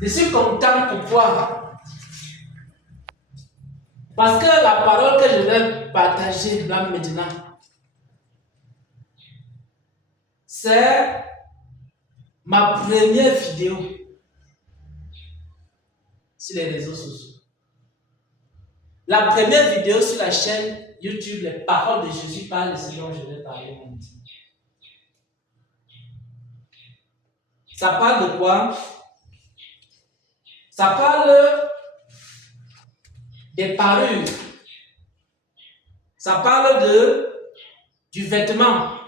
Je suis content. Pourquoi? Parce que la parole que je vais partager là maintenant, c'est ma première vidéo sur les réseaux sociaux. La première vidéo sur la chaîne YouTube, les paroles de Jésus parlent de ce dont je vais parler maintenant. Ça parle de quoi? Ça parle des parures. Ça parle du vêtement.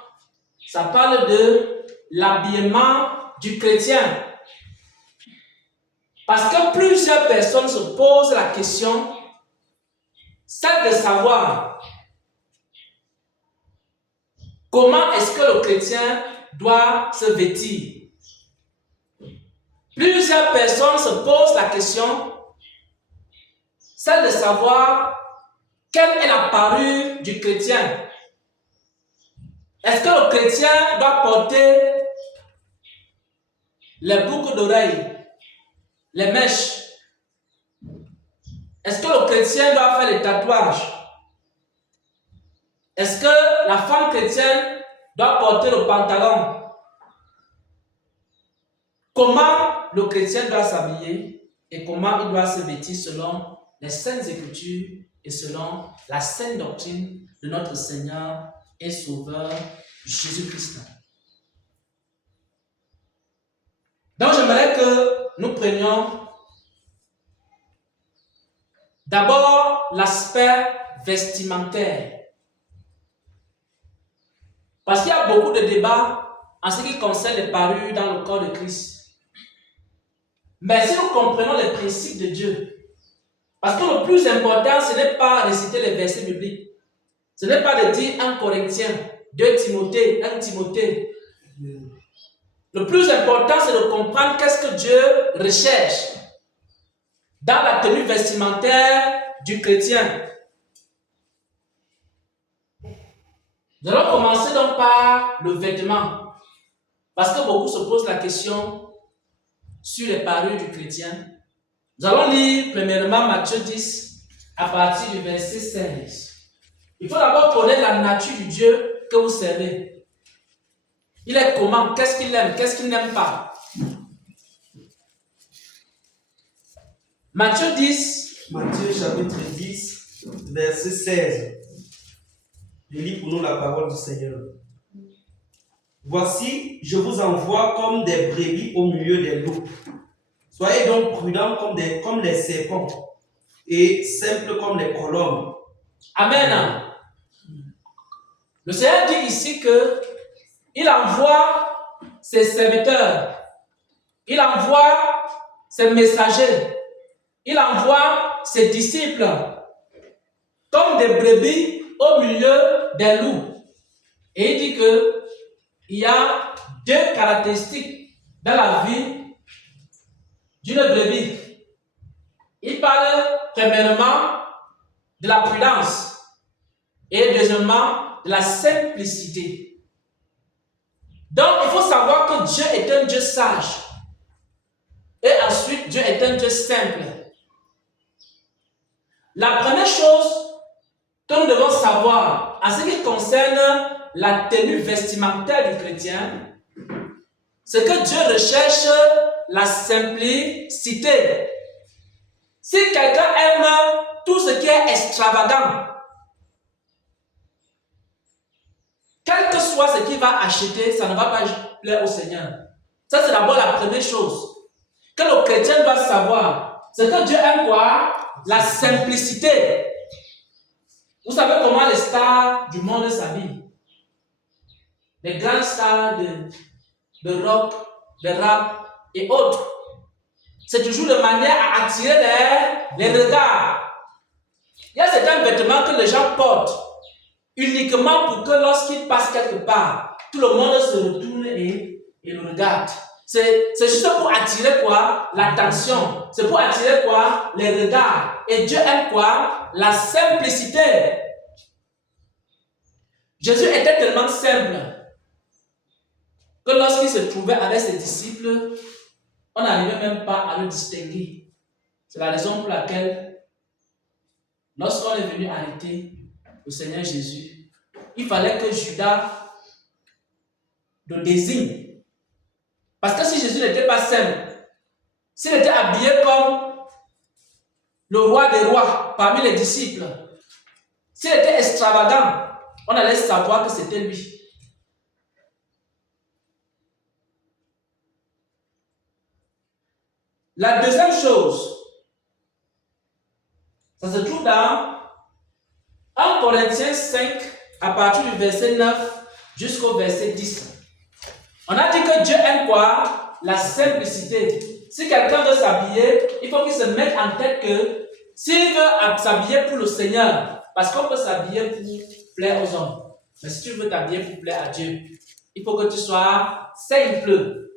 Ça parle de l'habillement du chrétien. Parce que plusieurs personnes se posent la question, celle de savoir comment est-ce que le chrétien doit se vêtir. Plusieurs personnes se posent la question, celle de savoir quelle est la parure du chrétien. Est-ce que le chrétien doit porter les boucles d'oreilles, les mèches? Est-ce que le chrétien doit faire les tatouages? Est-ce que la femme chrétienne doit porter le pantalon? Comment le chrétien doit s'habiller et comment il doit se vêtir selon les saintes écritures et selon la sainte doctrine de notre Seigneur et Sauveur Jésus-Christ. Donc j'aimerais que nous prenions d'abord l'aspect vestimentaire. Parce qu'il y a beaucoup de débats en ce qui concerne les parures dans le corps de Christ. Mais si nous comprenons les principes de Dieu, parce que le plus important, ce n'est pas réciter les versets bibliques. Ce n'est pas de dire 1 Corinthiens, 2 Timothée, 1 Timothée. Le plus important, c'est de comprendre qu'est-ce que Dieu recherche dans la tenue vestimentaire du chrétien. Nous allons commencer donc par le vêtement. Parce que beaucoup se posent la question sur les parures du chrétien. Nous allons lire premièrement Matthieu 10 à partir du verset 16. Il faut d'abord connaître la nature du Dieu que vous servez. Il est comment? Qu'est-ce qu'il aime? Qu'est-ce qu'il n'aime pas? Matthieu 10. Matthieu chapitre 10, verset 16. Je lis pour nous la parole du Seigneur. Voici, je vous envoie comme des brebis au milieu des loups. Soyez donc prudents comme les serpents et simples comme les colombes. Amen. Le Seigneur dit ici que il envoie ses serviteurs, il envoie ses messagers, il envoie ses disciples comme des brebis au milieu des loups. Et il dit que il y a deux caractéristiques dans la vie d'une brebis. Il parle premièrement de la prudence et deuxièmement de la simplicité. Donc il faut savoir que Dieu est un Dieu sage et ensuite Dieu est un Dieu simple. La première chose que nous devons savoir en ce qui concerne la tenue vestimentaire du chrétien, c'est que Dieu recherche la simplicité. Si quelqu'un aime tout ce qui est extravagant, quel que soit ce qu'il va acheter, ça ne va pas plaire au Seigneur. Ça, c'est d'abord la première chose que le chrétien doit savoir. C'est que Dieu aime quoi? La simplicité. Vous savez comment les stars du monde s'habillent? Les grandes stars de rock, de rap et autres. C'est toujours de manière à attirer les regards. Il y a certains vêtements que les gens portent uniquement pour que lorsqu'ils passent quelque part, tout le monde se retourne et le regarde. C'est juste pour attirer quoi? L'attention. C'est pour attirer quoi? Les regards. Et Dieu aime quoi? La simplicité. Jésus était tellement simple que lorsqu'il se trouvait avec ses disciples, On n'arrivait même pas à le distinguer. C'est la raison pour laquelle, lorsqu'on est venu arrêter le Seigneur Jésus, il fallait que Judas le désigne. Parce que si Jésus n'était pas simple, s'il était habillé comme le roi des rois parmi les disciples, s'il était extravagant, on allait savoir que c'était lui. La deuxième chose, ça se trouve dans 1 Corinthiens 5, à partir du verset 9 jusqu'au verset 10. On a dit que Dieu aime quoi? La simplicité. Si quelqu'un veut s'habiller, il faut qu'il se mette en tête que s'il veut s'habiller pour le Seigneur, parce qu'on peut s'habiller pour plaire aux hommes, mais si tu veux t'habiller pour plaire à Dieu, il faut que tu sois simple.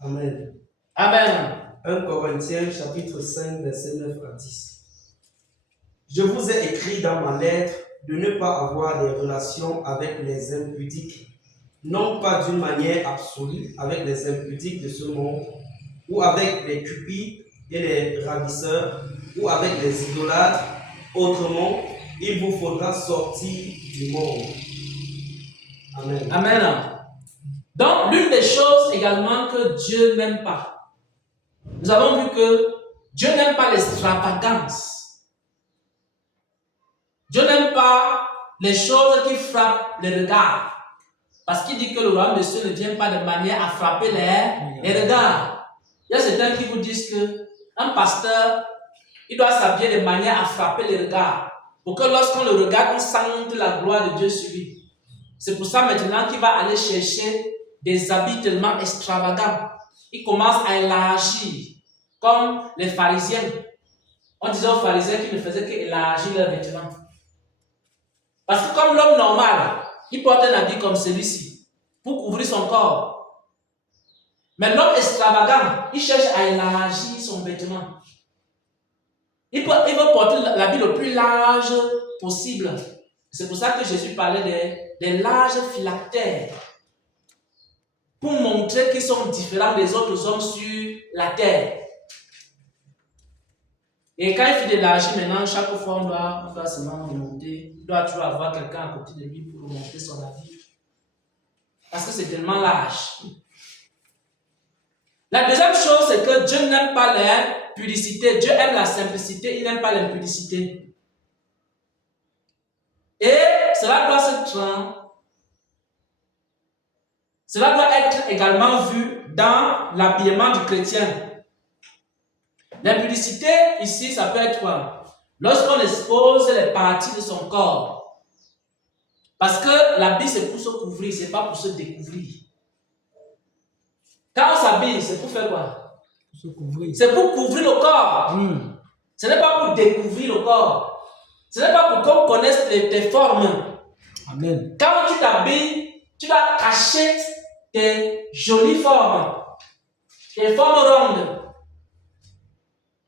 Amen. Amen. 1 Corinthiens chapitre 5, verset 9 à 10. Je vous ai écrit dans ma lettre de ne pas avoir des relations avec les impudiques, non pas d'une manière absolue avec les impudiques de ce monde, ou avec les cupides et les ravisseurs, ou avec les idolâtres. Autrement, il vous faudra sortir du monde. Amen. Amen. Donc, l'une des choses également que Dieu n'aime pas, nous avons vu que Dieu n'aime pas l'extravagance. Dieu n'aime pas les choses qui frappent les regards. Parce qu'il dit que le royaume de Dieu ne vient pas de manière à frapper les regards. Il y a certains qui vous disent qu'un pasteur, il doit s'habiller de manière à frapper les regards. Pour que lorsqu'on le regarde, on sente la gloire de Dieu sur lui. C'est pour ça maintenant qu'il va aller chercher des habits tellement extravagants. Il commence à élargir, comme les pharisiens. On disait aux pharisiens qu'ils ne faisaient qu'élargir leurs vêtements. Parce que comme l'homme normal, il porte un habit comme celui-ci pour couvrir son corps. Mais l'homme extravagant, il cherche à élargir son vêtement. Il veut porter l'habit le plus large possible. C'est pour ça que Jésus parlait des larges phylactères. Pour montrer qu'ils sont différents des autres hommes sur la terre. Et quand il fait d'élargir maintenant, chaque fois on doit seulement remonter. Il doit toujours avoir quelqu'un à côté de lui pour remonter son habit. Parce que c'est tellement large. La deuxième chose, c'est que Dieu n'aime pas l'impudicité. Dieu aime la simplicité, il n'aime pas l'impudicité. Et cela doit être également vu dans l'habillement du chrétien. L'impudicité, ici, ça peut être quoi? Lorsqu'on expose les parties de son corps. Parce que l'habit, c'est pour se couvrir, c'est pas pour se découvrir. Quand on s'habille, c'est pour faire quoi? Pour se couvrir. C'est pour couvrir le corps. Ce n'est pas pour découvrir le corps. Ce n'est pas pour qu'on connaisse tes formes. Amen. Quand tu t'habilles, tu dois cacher tes jolies formes. Tes formes rondes.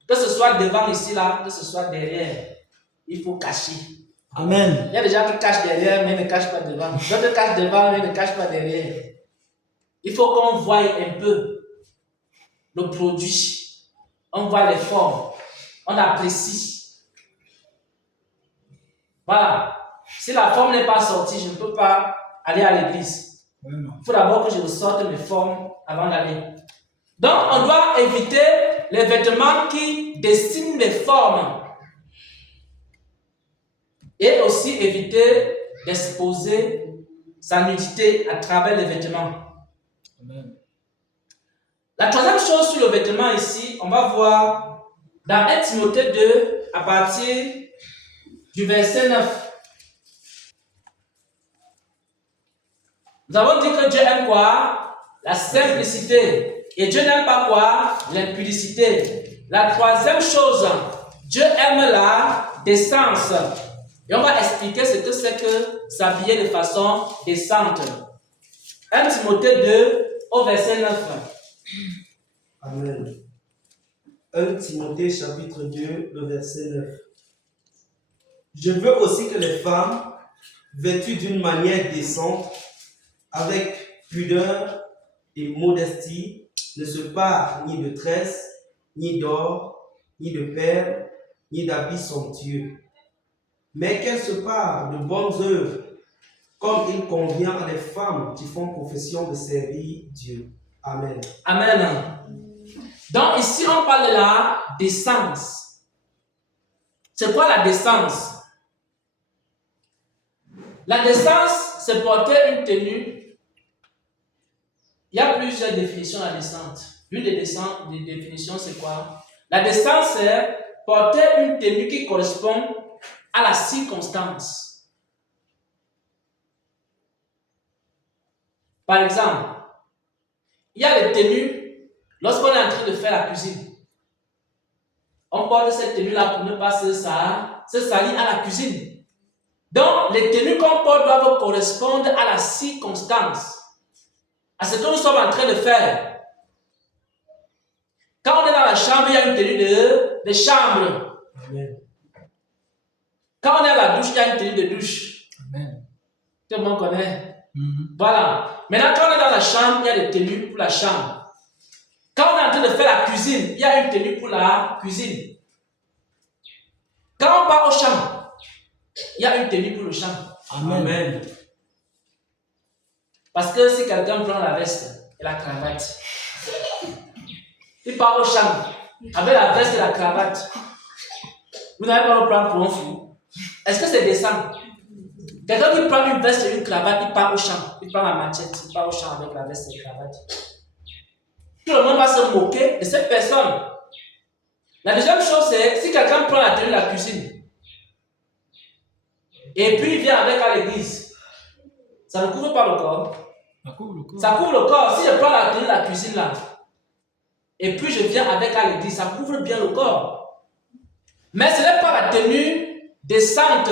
Que ce soit devant ici, là, que ce soit derrière. Il faut cacher. Amen. Il y a des gens qui cachent derrière, mais ne cachent pas devant. D'autres cachent devant, mais ne cachent pas derrière. Il faut qu'on voie un peu le produit. On voit les formes. On apprécie. Voilà. Si la forme n'est pas sortie, je ne peux pas aller à l'église. Il faut d'abord que je ressorte mes formes avant d'aller. Donc, on doit éviter les vêtements qui dessinent les formes. Et aussi éviter d'exposer sa nudité à travers les vêtements. Amen. La troisième chose sur le vêtement ici, on va voir dans 1 Timothée 2, à partir du verset 9. Nous avons dit que Dieu aime quoi? La simplicité. Et Dieu n'aime pas quoi? L'impudicité. La troisième chose, Dieu aime la décence. Et on va expliquer ce que c'est que s'habiller de façon décente. 1 Timothée 2, au verset 9. Amen. 1 Timothée chapitre 2, le verset 9. Je veux aussi que les femmes, vêtues d'une manière décente, avec pudeur et modestie, ne se pare ni de tresses, ni d'or, ni de perles, ni d'habits somptueux, mais qu'elle se pare de bonnes œuvres, comme il convient à des femmes qui font profession de servir Dieu. Amen. Amen. Donc ici, on parle de la décence. C'est quoi la décence? La décence, c'est porter une tenue. Il y a plusieurs définitions de la décence. L'une des définitions, c'est quoi? La décence, c'est porter une tenue qui correspond à la circonstance. Par exemple, il y a les tenues lorsqu'on est en train de faire la cuisine. On porte cette tenue-là pour ne pas se salir à la cuisine. Donc, les tenues qu'on porte doivent correspondre à la circonstance, à ce que nous sommes en train de faire. Quand on est dans la chambre, il y a une tenue de chambre. Amen. Quand on est à la douche, il y a une tenue de douche. Amen. Tout le monde connaît. Voilà. Maintenant, quand on est dans la chambre, il y a des tenues pour la chambre. Quand on est en train de faire la cuisine, il y a une tenue pour la cuisine. Quand on part au champ, il y a une tenue pour le champ. Amen. Amen. Parce que si quelqu'un prend la veste et la cravate, il part au champ avec la veste et la cravate, vous n'allez pas le prendre pour un fou. Est-ce que c'est décent? Quelqu'un qui prend une veste et une cravate, il part au champ. Il prend la machette, il part au champ avec la veste et la cravate. Tout le monde va se moquer de cette personne. La deuxième chose, c'est si quelqu'un prend la tenue de la cuisine et puis il vient avec à l'église, ça ne couvre pas le corps. Ça couvre le corps. Ça couvre le corps. Si je prends la tenue de la cuisine là, et puis je viens avec à l'église, ça couvre bien le corps. Mais ce n'est pas la tenue décente,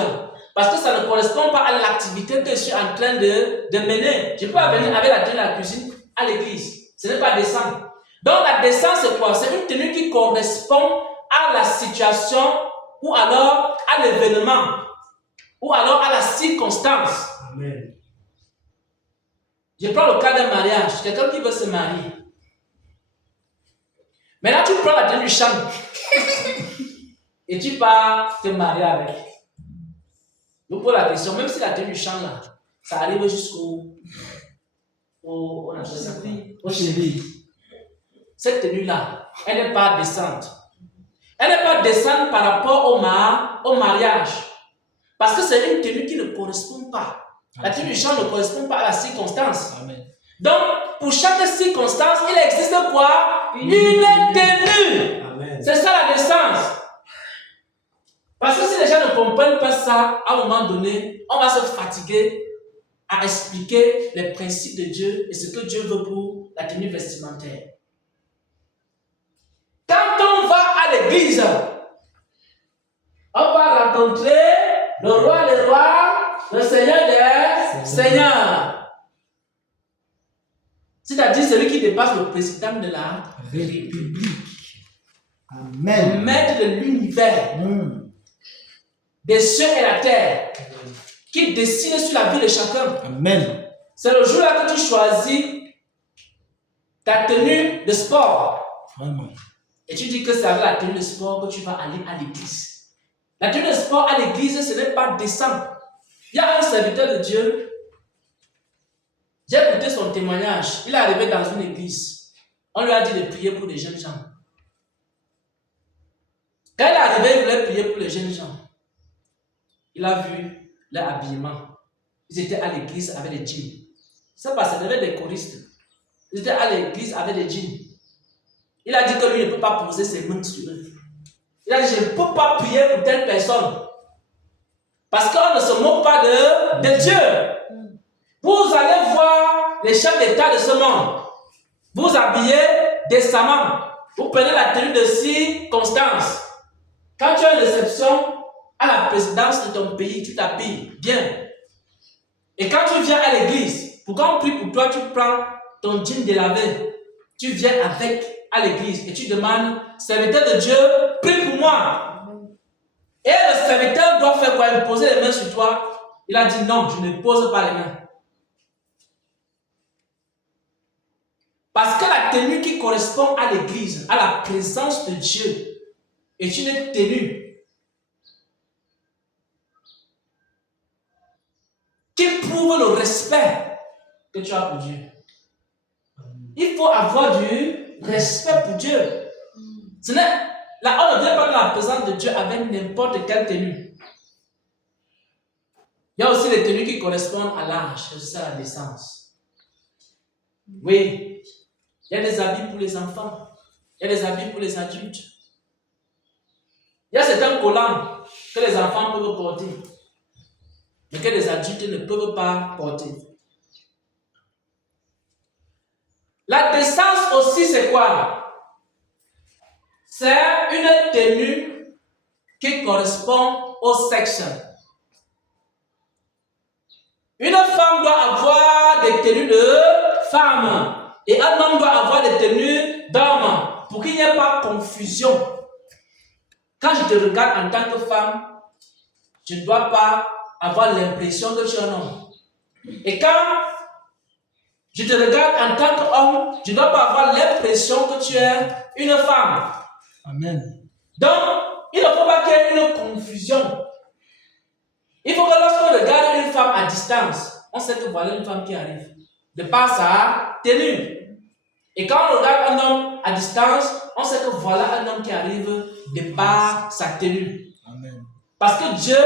parce que ça ne correspond pas à l'activité que je suis en train de mener. Je peux venir avec la tenue de la cuisine à l'église. Ce n'est pas décent. Donc la décence, c'est quoi? C'est une tenue qui correspond à la situation ou alors à l'événement ou alors à la circonstance. Amen. Je prends le cas d'un mariage. Quelqu'un qui veut se marier. Maintenant, tu prends la tenue du champ et tu pars te marier avec. Nous posons la question, même si la tenue du champ là, ça arrive jusqu'au on appelle ça quoi? Au chéri. Cette tenue-là, elle n'est pas décente. Elle n'est pas décente par rapport au mariage. Parce que c'est une tenue qui ne correspond pas. La tenue du champ ne correspond pas à la circonstance. Amen. Donc, pour chaque circonstance, il existe quoi? Une tenue. Amen. C'est ça la décence. Parce que si les gens ne comprennent pas ça, à un moment donné, on va se fatiguer à expliquer les principes de Dieu et ce que Dieu veut pour la tenue vestimentaire. Quand on va à l'église, on va rencontrer le roi des rois, le seigneur des seigneurs. C'est-à-dire celui qui dépasse le président de la République. le Amen. maître de l'univers, des cieux et la terre, qui décide sur la vie de chacun. Amen. C'est le jour-là que tu choisis ta tenue de sport. Vraiment. Et tu dis que c'est avec la tenue de sport que tu vas aller à l'église. La tenue de sport à l'église, ce n'est pas décent. Il y a un serviteur de Dieu. J'ai écouté son témoignage. Il est arrivé dans une église. On lui a dit de prier pour les jeunes gens. Quand il est arrivé, il voulait prier pour les jeunes gens. Il a vu leur habillement. Ils étaient à l'église avec des jeans. Ça passe, il y avait des choristes. Ils étaient à l'église avec des jeans. Il a dit que lui ne peut pas poser ses mains sur eux. Il a dit, je ne peux pas prier pour telle personne. Parce qu'on ne se moque pas de Dieu. Vous allez voir les chefs d'État de ce monde. Vous habillez décemment. Vous prenez la tenue de circonstance. Quand tu as une réception à la présidence de ton pays, tu t'habilles bien. Et quand tu viens à l'église, pour qu'on prie pour toi, tu prends ton jean délavé. Tu viens avec à l'église et tu demandes, serviteur de Dieu, prie pour moi. Et le serviteur doit faire quoi? Imposer les mains sur toi. Il a dit non, je ne pose pas les mains. Parce que la tenue qui correspond à l'église, à la présence de Dieu, est une tenue qui prouve le respect que tu as pour Dieu. Il faut avoir du respect pour Dieu. On ne vient pas dans la présence de Dieu avec n'importe quelle tenue. Il y a aussi les tenues qui correspondent à l'âge, c'est à la naissance. Oui, il y a des habits pour les enfants, il y a des habits pour les adultes. Il y a certains collants que les enfants peuvent porter, mais que les adultes ne peuvent pas porter. La décence aussi, c'est quoi? C'est une tenue qui correspond au sexe. Une femme doit avoir des tenues de femme et un homme doit avoir des tenues d'homme pour qu'il n'y ait pas confusion. Quand je te regarde en tant que femme, je ne dois pas avoir l'impression que tu es un homme. Et quand je te regarde en tant qu'homme, je ne dois pas avoir l'impression que tu es une femme. Amen. Donc, il ne faut pas qu'il y ait une confusion. Il faut que lorsqu'on regarde une femme à distance, on sait que voilà une femme qui arrive, de par sa tenue. Et quand on regarde un homme à distance, on sait que voilà un homme qui arrive de par sa tenue. Amen. Parce que Dieu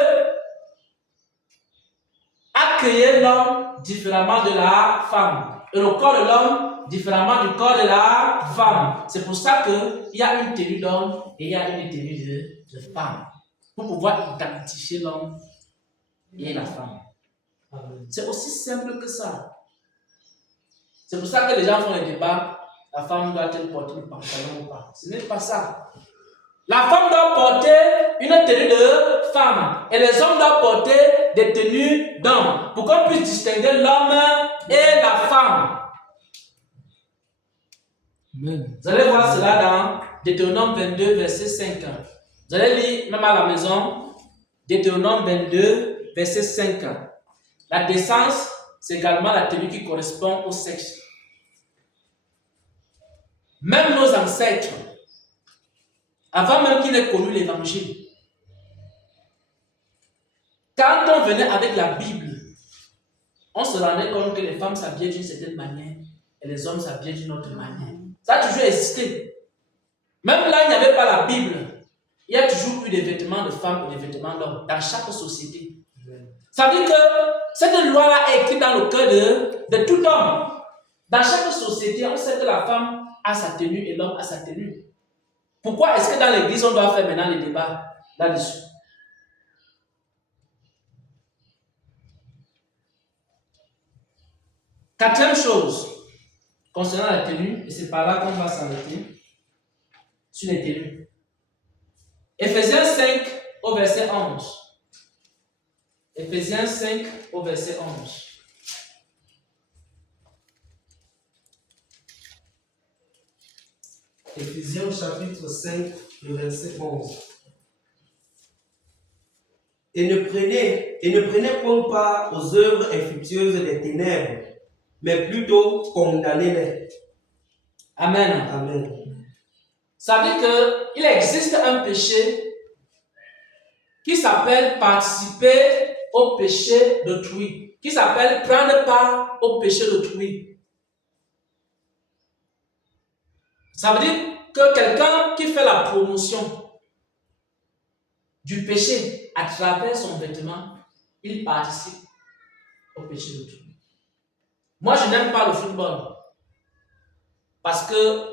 a créé l'homme différemment de la femme. Et le corps de l'homme différemment du corps de la femme. C'est pour ça qu'il y a une tenue d'homme et il y a une tenue de femme. Pour pouvoir identifier l'homme et la femme. C'est aussi simple que ça. C'est pour ça que les gens font les débats. La femme doit-elle porter le pantalon ou pas? Ce n'est pas ça. La femme doit porter une tenue de femme et les hommes doivent porter des tenues d'hommes pour qu'on puisse distinguer l'homme et la femme. Amen. Vous allez voir cela dans Deutéronome 22, verset 5. Vous allez lire même à la maison Deutéronome 22, verset 5. La décence, c'est également la tenue qui correspond au sexe. Même nos ancêtres, avant même qu'ils n'aient connu l'évangile, quand on venait avec la Bible, on se rendait compte que les femmes s'habillaient d'une certaine manière et les hommes s'habillaient d'une autre manière. Ça a toujours existé. Même là, il n'y avait pas la Bible. Il y a toujours eu des vêtements de femmes et des vêtements d'hommes dans chaque société. Ça veut dire que cette loi-là est écrite dans le cœur de tout homme. Dans chaque société, on sait que la femme a sa tenue et l'homme a sa tenue. Pourquoi est-ce que dans l'église, on doit faire maintenant les débats là-dessus? Quatrième chose, concernant la tenue, et c'est par là qu'on va s'arrêter, sur les tenues. Éphésiens 5 au verset 11. Éphésiens 5 au verset 11. Éphésiens chapitre 5, le verset 11. Et ne prenez point part aux œuvres infructueuses des ténèbres, mais plutôt condamnez-les. Amen. Amen. Ça veut dire qu'il existe un péché qui s'appelle participer au péché d'autrui, qui s'appelle prendre part au péché d'autrui. Ça veut dire que quelqu'un qui fait la promotion du péché à travers son vêtement, il participe au péché d'autrui. Moi, je n'aime pas le football parce que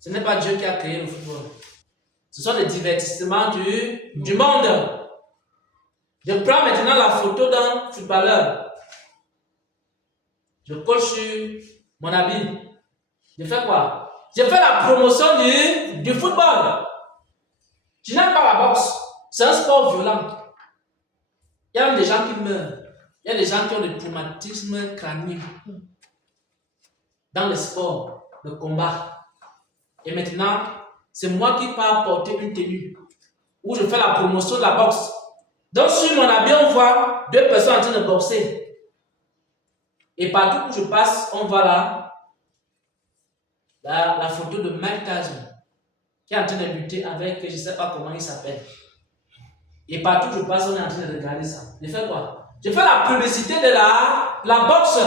ce n'est pas Dieu qui a créé le football. Ce sont les divertissements du monde. Je prends maintenant la photo d'un footballeur. Je colle sur mon habit. Je fais quoi? Je fais la promotion du football. Je n'aime pas la boxe. C'est un sport violent. Il y a même des gens qui meurent. Il y a des gens qui ont des traumatismes crâniens dans le sport, le combat. Et maintenant, c'est moi qui pars porter une tenue où je fais la promotion de la boxe. Donc, sur mon habit, on voit deux personnes en train de boxer. Et partout où je passe, on voit là la photo de Mike Tyson qui est en train de lutter avec, je ne sais pas comment il s'appelle. Et partout où je passe, on est en train de regarder ça. Je fais quoi? Je fais la publicité de la boxe.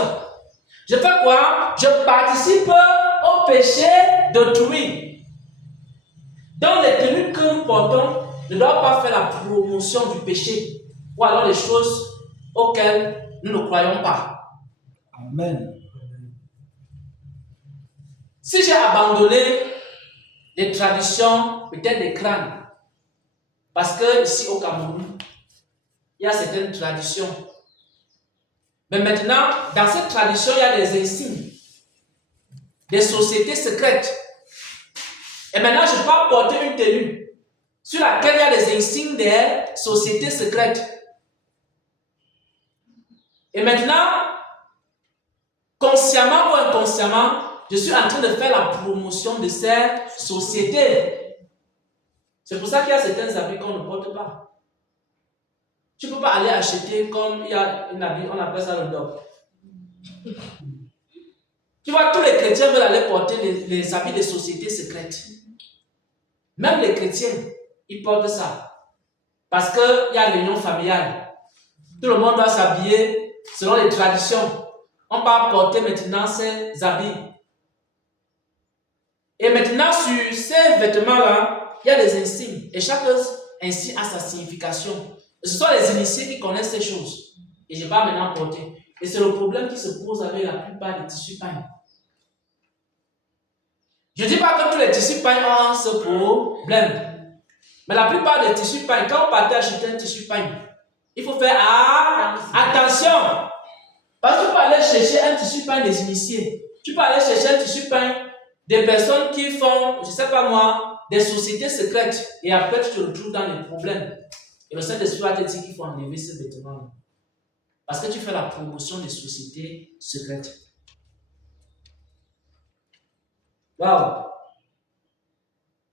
Je fais quoi? Je participe au péché d'autrui. Dans les tenues que nous portons, ne doit pas faire la promotion du péché ou alors les choses auxquelles nous ne croyons pas. Amen. Si j'ai abandonné les traditions, peut-être des crânes, parce que ici au Cameroun, il y a certaines traditions. Mais maintenant, dans cette tradition, il y a des insignes, des sociétés secrètes. Et maintenant, je peux porter une tenue sur laquelle il y a des insignes des sociétés secrètes. Et maintenant, consciemment ou inconsciemment, je suis en train de faire la promotion de ces sociétés. C'est pour ça qu'il y a certains habits qu'on ne porte pas. Tu ne peux pas aller acheter comme il y a un habit, on appelle ça le dog. Tu vois, tous les chrétiens veulent aller porter les habits des sociétés secrètes. Même les chrétiens, ils portent ça. Parce qu'il y a réunion familiale. Tout le monde doit s'habiller selon les traditions. On va porter maintenant ces habits. Et maintenant, sur ces vêtements-là, il y a des insignes. Et chaque insigne a sa signification. Et ce sont les initiés qui connaissent ces choses. Et je vais maintenant porter. Et c'est le problème qui se pose avec la plupart des tissus pains. Je ne dis pas que tous les tissus pains ont ce problème. Mais la plupart des tissus pains, quand on partait acheter un tissu pain, il faut faire attention. Parce que tu peux aller chercher un tissu pain des initiés. Tu peux aller chercher un tissu pain des personnes qui font, je ne sais pas moi, des sociétés secrètes. Et après, tu te retrouves dans les problèmes. Et le Saint-Esprit va te dire qu'il faut enlever ces vêtements. Parce que tu fais la promotion des sociétés secrètes. Waouh!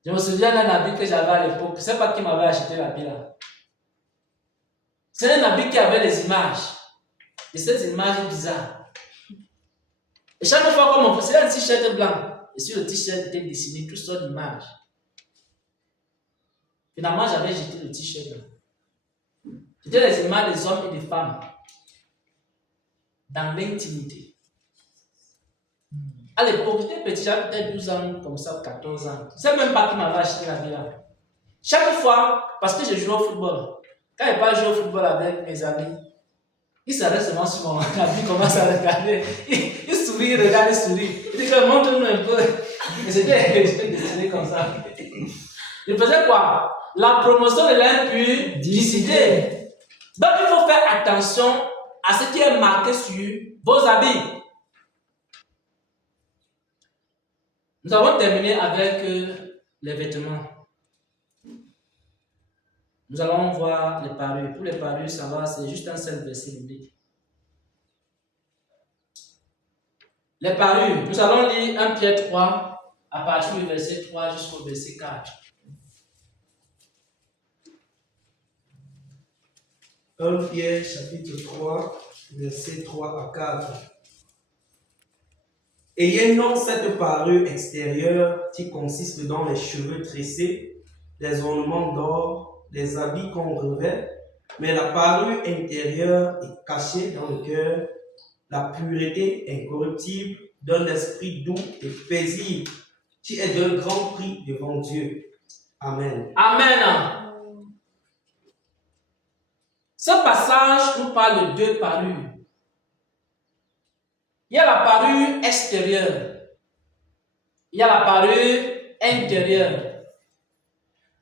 Je me souviens d'un habit que j'avais à l'époque. Je ne sais pas qui m'avait acheté l'habit là. C'est un habit qui avait des images. Et ces images bizarres. Et chaque fois qu'on me faisait un t-shirt blanc, et sur le t-shirt était dessiné toutes sortes d'images. Finalement, j'avais jeté le t-shirt là. C'était les images des hommes et des femmes dans l'intimité. À l'époque, j'étais petit, j'avais peut-être 12 ans, comme ça, 14 ans. Je ne sais même pas qui m'avait acheté la vie là. Chaque fois, parce que je jouais au football, quand je n'ai pas joué au football avec mes amis, ils s'arrêtent seulement sur mon habit, commencent à regarder. Ils sourient, ils regardent, ils sourient. Ils disent, montre-nous un peu. Et c'était dessiné comme ça. Ils faisaient quoi? La promotion de l'impudicité. Donc, il faut faire attention à ce qui est marqué sur vos habits. Nous avons terminé avec les vêtements. Nous allons voir les parures. Pour les parures, ça va, c'est juste un seul verset biblique. Les parures, nous allons lire 1 Pierre 3, à partir du verset 3 jusqu'au verset 4. 1 Pierre chapitre 3, versets 3 à 4. Ayez non cette parure extérieure qui consiste dans les cheveux tressés, les ornements d'or, les habits qu'on revêt, mais la parure intérieure est cachée dans le cœur, la pureté incorruptible d'un esprit doux et paisible, qui est d'un grand prix devant Dieu. Amen. Amen. Ce passage nous parle de deux parures. Il y a la parure extérieure. Il y a la parure intérieure.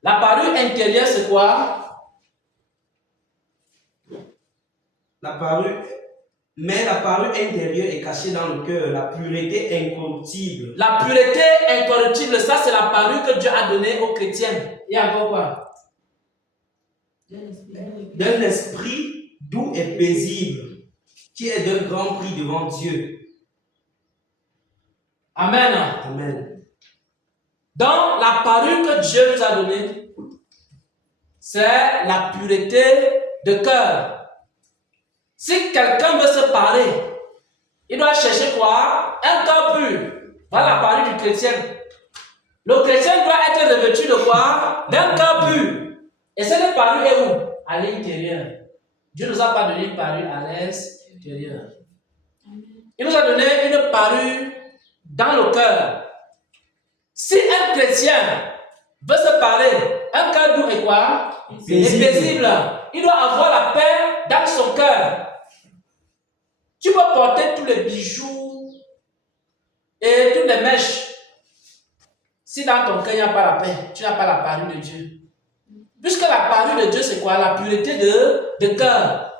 La parure intérieure, c'est quoi? Mais la parure intérieure est cachée dans le cœur, la pureté incorruptible. La pureté incorruptible, ça c'est la parure que Dieu a donnée aux chrétiens. Il y a encore quoi? D'un esprit doux et paisible, qui est d'un grand prix devant Dieu. Amen. Amen. Donc, la parure que Dieu nous a donnée, c'est la pureté de cœur. Si quelqu'un veut se parer, il doit chercher quoi? Un cœur pur. Voilà la parure du chrétien. Le chrétien doit être revêtu de quoi? D'un cœur pur. Et cette parure est où? À l'intérieur. Dieu ne nous a pas donné une parure à l'extérieur. Il nous a donné une parure dans le cœur. Si un chrétien veut se parler, un cœur doux et quoi? Paisible. Et paisible. Il doit avoir la paix dans son cœur. Tu peux porter tous les bijoux et toutes les mèches. Si dans ton cœur il n'y a pas la paix, tu n'as pas la parure de Dieu. Puisque la parure de Dieu, c'est quoi? La pureté de cœur.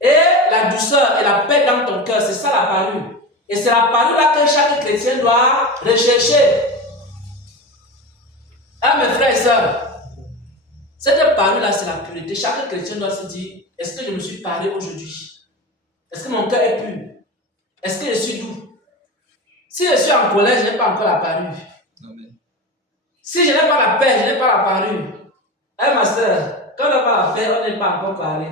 Et la douceur et la paix dans ton cœur, c'est ça la parure. Et c'est la parure là que chaque chrétien doit rechercher. Ah, mes frères et sœurs, cette parure là, c'est la pureté. Chaque chrétien doit se dire, est-ce que je me suis parlé aujourd'hui? Est-ce que mon cœur est pur? Est-ce que je suis doux? Si je suis en colère, je n'ai pas encore la parure. Amen. Si je n'ai pas la paix, je n'ai pas la parure. Hein, ma soeur, quand on n'a pas la paix, on n'est pas encore parlé.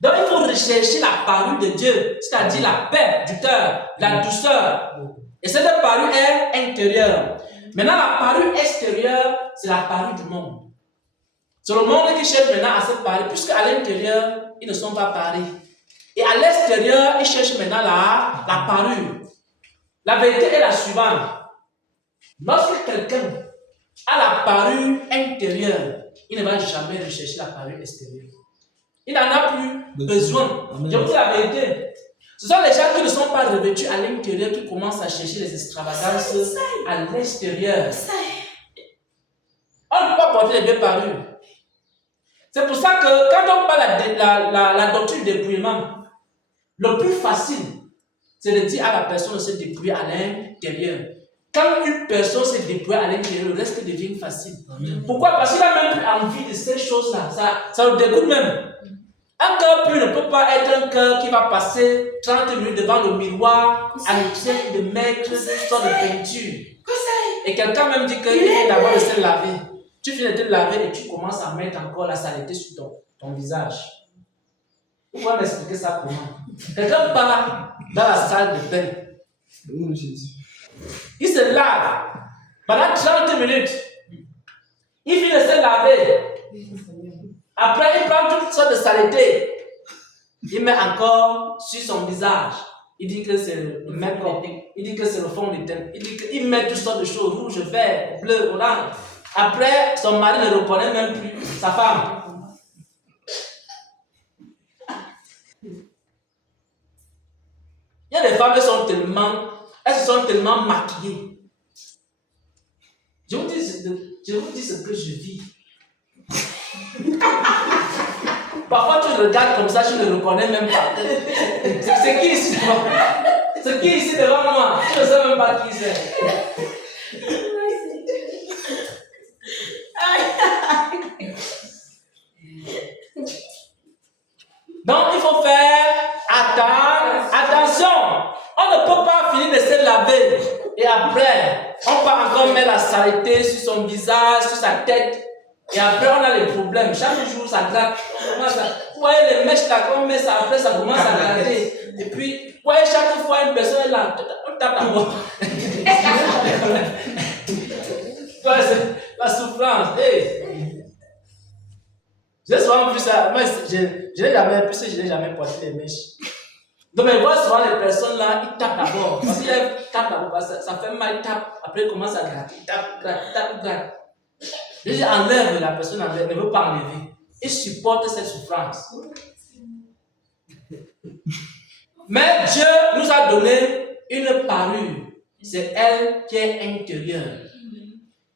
Donc, il faut rechercher la parure de Dieu, c'est-à-dire la paix du cœur, la douceur. Et cette parure est intérieure. Maintenant, la parure extérieure, c'est la parure du monde. C'est le monde qui cherche maintenant à se parler, puisque à l'intérieur, ils ne sont pas parés. Et à l'extérieur, ils cherchent maintenant la parure. La vérité est la suivante. Lorsque quelqu'un a la parure intérieure, il ne va jamais rechercher la parure extérieure. Il n'en a plus besoin. Amen. Je vous dis la vérité. Ce sont les gens qui ne sont pas revêtus à l'intérieur qui commencent à chercher les extravagances à l'extérieur. On ne peut pas porter les deux parures. C'est pour ça que quand on parle de la doctrine du dépouillement, le plus facile, c'est de dire à la personne de se dépouiller à l'intérieur. Quand une personne se dépouille à l'intérieur, le reste devient facile. Amen. Pourquoi? Parce qu'il n'a même plus envie de ces choses-là. Ça le dégoûte même. Un cœur pur ne peut pas être un cœur qui va passer 30 minutes devant le miroir en train de mettre une sorte de peinture. Et quelqu'un même dit qu'il vient d'abord de se laver. Tu finis de te laver et tu commences à mettre encore la saleté sur ton visage. Vous pouvez m'expliquer ça comment? Quelqu'un part dans la salle de bain. Oh, Jésus. Il se lave pendant 30 minutes. Il finit de se laver. Après, il prend toutes sortes de saleté. Il met encore sur son visage. Il dit que c'est le make-up. Il dit que c'est le fond de teint. Il dit qu'il met toutes sortes de choses, rouge, vert, bleu, orange. Après, son mari ne reconnaît même plus sa femme. Il y a des femmes, elles se sont tellement maquillées. Je vous dis ce que je vis. Parfois, tu regardes comme ça, tu ne reconnais même pas. C'est qui ici? C'est qui ici devant moi? Je ne sais même pas qui c'est. Donc, il faut faire attention. On ne peut pas finir de se laver. Et après, on peut encore mettre la saleté sur son visage, sur sa tête. Et après, on a les problèmes. Chaque jour, ça gratte. Vous voyez les mèches là, quand on met ça, après, ça commence à gratter. Et puis, vous voyez, chaque fois, une personne est là, on tape d'abord. La souffrance. Hey. J'ai souvent vu ça. Moi, je n'ai jamais, puisque je n'ai jamais porté les mèches. Donc, je vois souvent les personnes là, ils tapent d'abord. Parce qu'ils tapent d'abord, parce que ça fait mal, ils tapent. Après, ils commencent à gratter. Ils tapent, gratte. Déjà, enlève, la personne enlève, ne veut pas enlever. Il supporte cette souffrance. Mais Dieu nous a donné une parure. C'est elle qui est intérieure.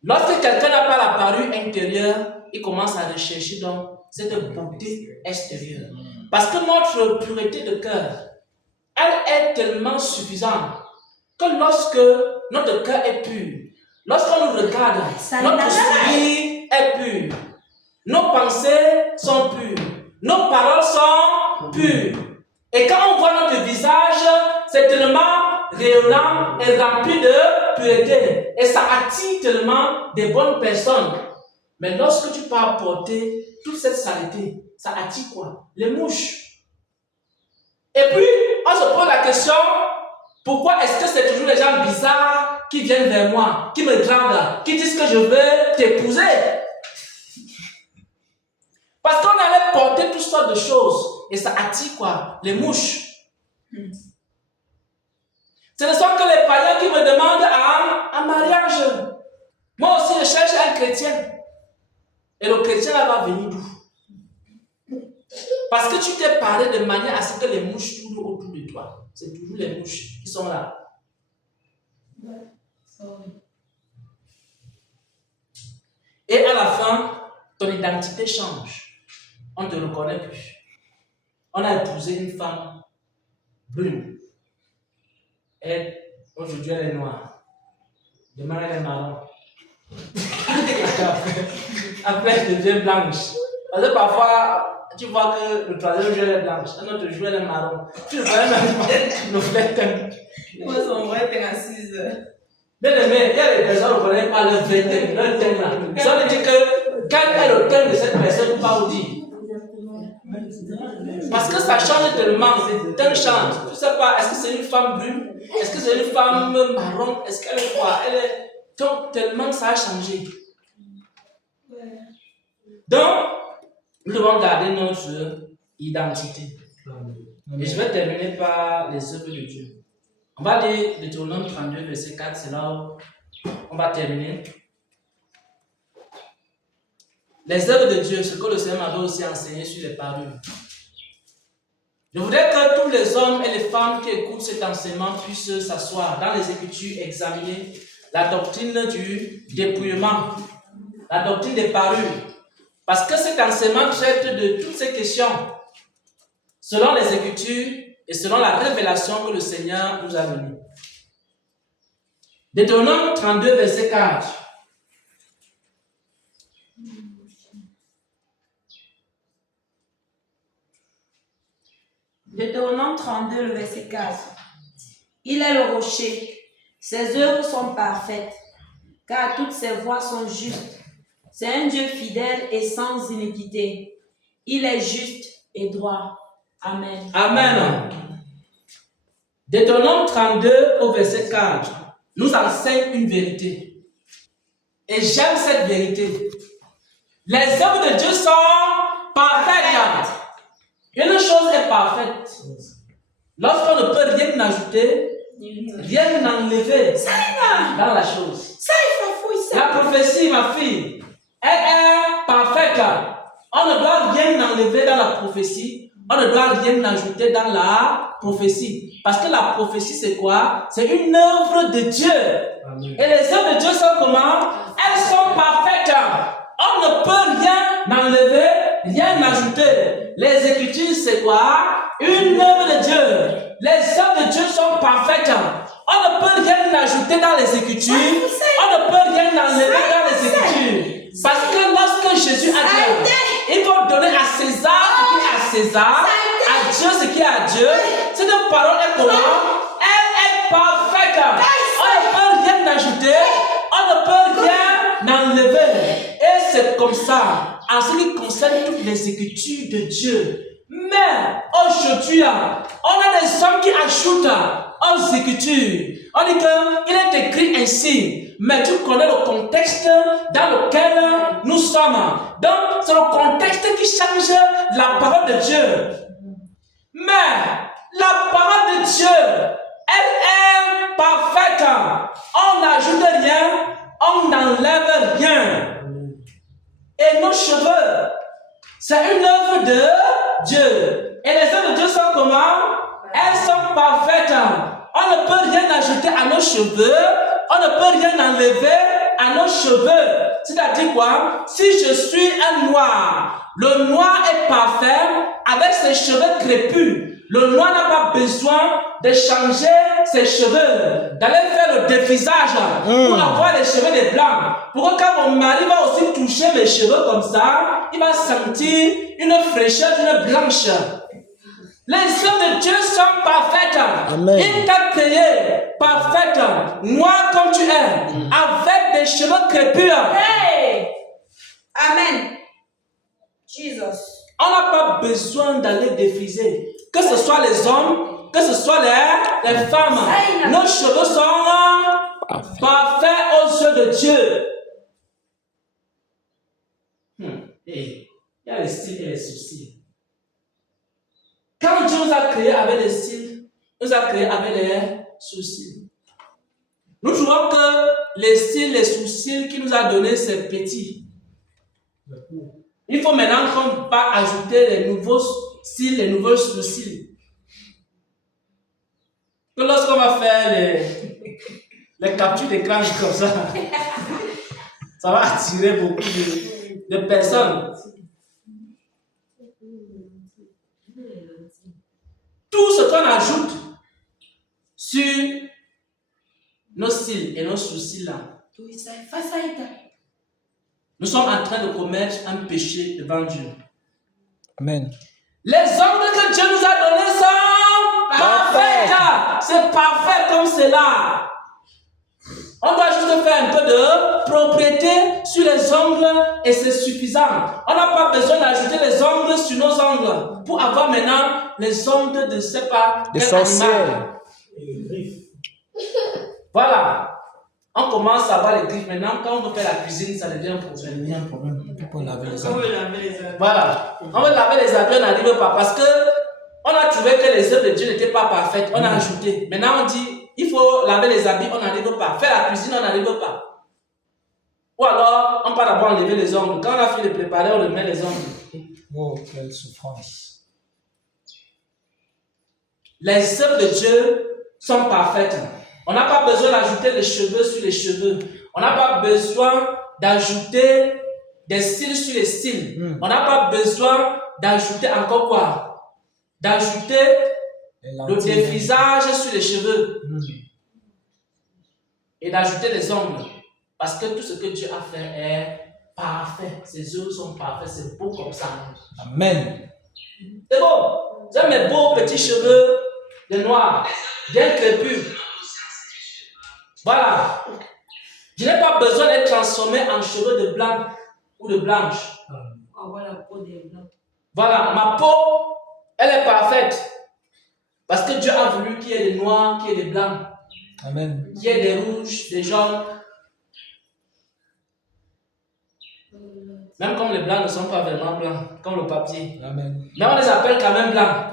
Lorsque quelqu'un n'a pas la parure intérieure, il commence à rechercher donc cette beauté extérieure. Parce que notre pureté de cœur, elle est tellement suffisante que lorsque notre cœur est pur, lorsqu'on nous regarde, notre sourire est pur, nos pensées sont pures, nos paroles sont pures. Et quand on voit notre visage, c'est tellement rayonnant et rempli de pureté. Et ça attire tellement des bonnes personnes. Mais lorsque tu peux apporter toute cette saleté, ça attire quoi? Les mouches. Et puis, on se pose la question, pourquoi est-ce que c'est toujours les gens bizarres qui viennent vers moi, qui me draguent, qui disent que je veux t'épouser. Parce qu'on allait porter toutes sortes de choses. Et ça attire quoi? Les mouches. Ce ne sont que les païens qui me demandent un mariage. Moi aussi, je cherche un chrétien. Et le chrétien là va venir d'où? Parce que tu t'es parlé de manière à ce que les mouches tournent autour de toi. C'est toujours les mouches qui sont là. Et à la fin, ton identité change. On ne te reconnaît plus. On a épousé une femme brune. Et aujourd'hui, elle est noire. Demain, elle est marron. Après, elle devient blanche. Parce que parfois, tu vois que le troisième jour, elle est blanche. Un autre jour, elle est marron. Tu le vois même le vrai teint. Moi, son vrai teint à 6 heures. Bien aimé, il y a des personnes qui ne reconnaissent pas leur vrai teint, leur teint là. Ça veut dire que quand elle est le teint de cette personne, il ne peut pas vous dire. Parce que ça change tellement, le teint change. Tu ne sais pas, est-ce que c'est une femme brune? Est-ce que c'est une femme marron? Est-ce qu'elle est quoi? Elle est... Donc, tellement ça a changé. Donc, nous devons garder notre identité. Et je vais terminer par les œuvres de Dieu. On va lire Deutéronome 32, verset 4, c'est là où on va terminer. Les œuvres de Dieu, ce que le Seigneur m'avait aussi enseigné sur les parures. Je voudrais que tous les hommes et les femmes qui écoutent cet enseignement puissent s'asseoir dans les Écritures, examiner la doctrine du dépouillement, la doctrine des parures. Parce que cet enseignement traite de toutes ces questions, selon les Écritures et selon la révélation que le Seigneur nous a donnée. Deutéronome 32, verset 4. Deutéronome 32, le verset 4. Il est le rocher, ses œuvres sont parfaites, car toutes ses voies sont justes. C'est un Dieu fidèle et sans iniquité. Il est juste et droit. Amen. Amen. Deutéronome 32 au verset 4 nous enseigne une vérité. Et j'aime cette vérité. Les œuvres de Dieu sont parfaites. Une chose est parfaite. Lorsqu'on ne peut rien ajouter, rien enlever dans la chose. La prophétie, ma fille, elle est parfaite. On ne doit rien enlever dans la prophétie. On ne doit rien ajouter dans la prophétie. Parce que la prophétie, c'est quoi? C'est une œuvre de Dieu. Amen. Et les œuvres de Dieu sont comment? Elles sont parfaites. On ne peut rien enlever, rien ajouter. Les Écritures, c'est quoi? Une œuvre de Dieu. Les œuvres de Dieu sont parfaites. On ne peut rien ajouter dans les Écritures. On ne peut rien enlever dans les Écritures. Parce que lorsque Jésus a dit, il faut donner à César ce qui est à César, à Dieu ce qui est à Dieu. Cette parole est comment? Elle est parfaite. On ne peut rien ajouter. On ne peut rien enlever. Et c'est comme ça, en ce qui concerne toutes les Écritures de Dieu. Mais aujourd'hui, on a des hommes qui ajoutent aux Écritures. On dit qu'il est écrit ainsi. Mais tu connais le contexte dans lequel nous sommes. Donc, c'est le contexte qui change la parole de Dieu. Mais la parole de Dieu, elle est parfaite. On n'ajoute rien, on n'enlève rien. Et nos cheveux, c'est une œuvre de Dieu. Et les œuvres de Dieu sont comment? Elles sont parfaites. On ne peut rien ajouter à nos cheveux. On ne peut rien enlever à nos cheveux. C'est-à-dire quoi? Si je suis un noir, le noir est parfait avec ses cheveux crépus. Le noir n'a pas besoin de changer ses cheveux, d'aller faire le défrisage pour avoir les cheveux des blancs. Pour que quand mon mari va aussi toucher mes cheveux comme ça, il va sentir une fraîcheur, une blanche. Les œuvres de Dieu sont parfaites. Amen. Il t'a créé parfaite, noir comme tu es, avec des cheveux crépus. Hey! Amen. Jesus. On n'a pas besoin d'aller défriser. Que ce soit les hommes, que ce soit les femmes. Nos cheveux sont parfait aux yeux de Dieu. Et il y a les styles et les soucis. Quand Dieu nous a créés avec les styles, il nous a créés avec les soucis. Nous trouvons que les styles, les soucis qu'il nous a donnés, c'est petit. Il faut maintenant qu'on va ajouter les nouveaux styles, les nouveaux soucis. Que lorsqu'on va faire les captures d'écran comme ça va attirer beaucoup de personnes. Tout ce qu'on ajoute sur nos styles et nos soucis là, nous sommes en train de commettre un péché devant Dieu. Amen. Les ongles que Dieu nous a donnés sont parfaits. C'est parfait comme cela. On doit juste faire un peu de propriété sur les ongles et c'est suffisant. On n'a pas besoin d'ajouter les ongles sur nos ongles pour avoir maintenant les ongles de, je ne sais pas, Des quel sorcières. animal. Voilà. On commence à avoir les griffes. Maintenant, quand on veut faire la cuisine, ça devient un problème. Pour laver les On habits. veut laver les habits. Voilà. On veut laver les habits, on n'arrive pas parce que on a trouvé que les œuvres de Dieu n'étaient pas parfaites. On a ajouté. Maintenant, on dit, il faut laver les habits, on n'arrive pas. Faire la cuisine, on n'arrive pas. Ou alors, on part d'abord enlever les ongles. Quand on a fini de préparer, on remet les ongles. Oh, quelle souffrance. Les œuvres de Dieu sont parfaites. On n'a pas besoin d'ajouter les cheveux sur les cheveux. On n'a pas besoin d'ajouter des styles sur les styles. On n'a pas besoin d'ajouter encore quoi? D'ajouter le défrisage sur les cheveux. Et d'ajouter les ongles. Parce que tout ce que Dieu a fait est parfait. Ses œuvres sont parfaits. C'est beau comme ça. Amen. C'est beau. J'aime mes beaux petits cheveux de noir, bien crépus. Voilà. Je n'ai pas besoin d'être transformé en cheveux de blanc ou de blanche. Avoir la peau des blancs. Voilà, ma peau, elle est parfaite. Parce que Dieu a voulu qu'il y ait des noirs, qu'il y ait des blancs, Amen. qu'il y ait des rouges, des jaunes. Même comme les blancs ne sont pas vraiment blancs, comme le papier. Amen. Mais on les appelle quand même blancs.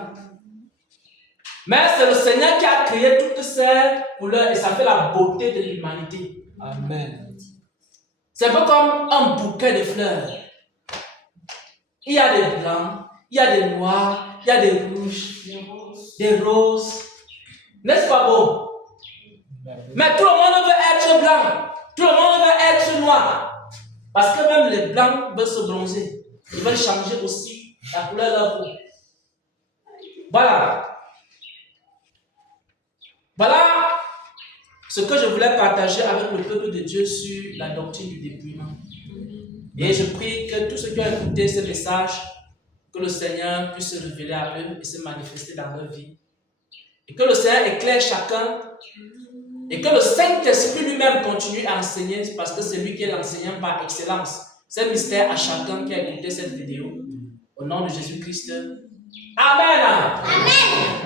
Mais c'est le Seigneur qui a créé toutes ces couleurs et ça fait la beauté de l'humanité. Amen. C'est un peu comme un bouquet de fleurs. Il y a des blancs, il y a des noirs, il y a des rouges, des roses. N'est-ce pas beau? Mais tout le monde veut être blanc. Tout le monde veut être noir. Parce que même les blancs veulent se bronzer. Ils veulent changer aussi la couleur de leur peau. Voilà. Voilà ce que je voulais partager avec le peuple de Dieu sur la doctrine du dépouillement. Et je prie que tous ceux qui ont écouté ce message, que le Seigneur puisse se révéler à eux et se manifester dans leur vie. Et que le Seigneur éclaire chacun. Et que le Saint-Esprit lui-même continue à enseigner parce que c'est lui qui est l'enseignant par excellence. C'est un mystère à chacun qui a écouté cette vidéo. Au nom de Jésus-Christ. Amen. Amen.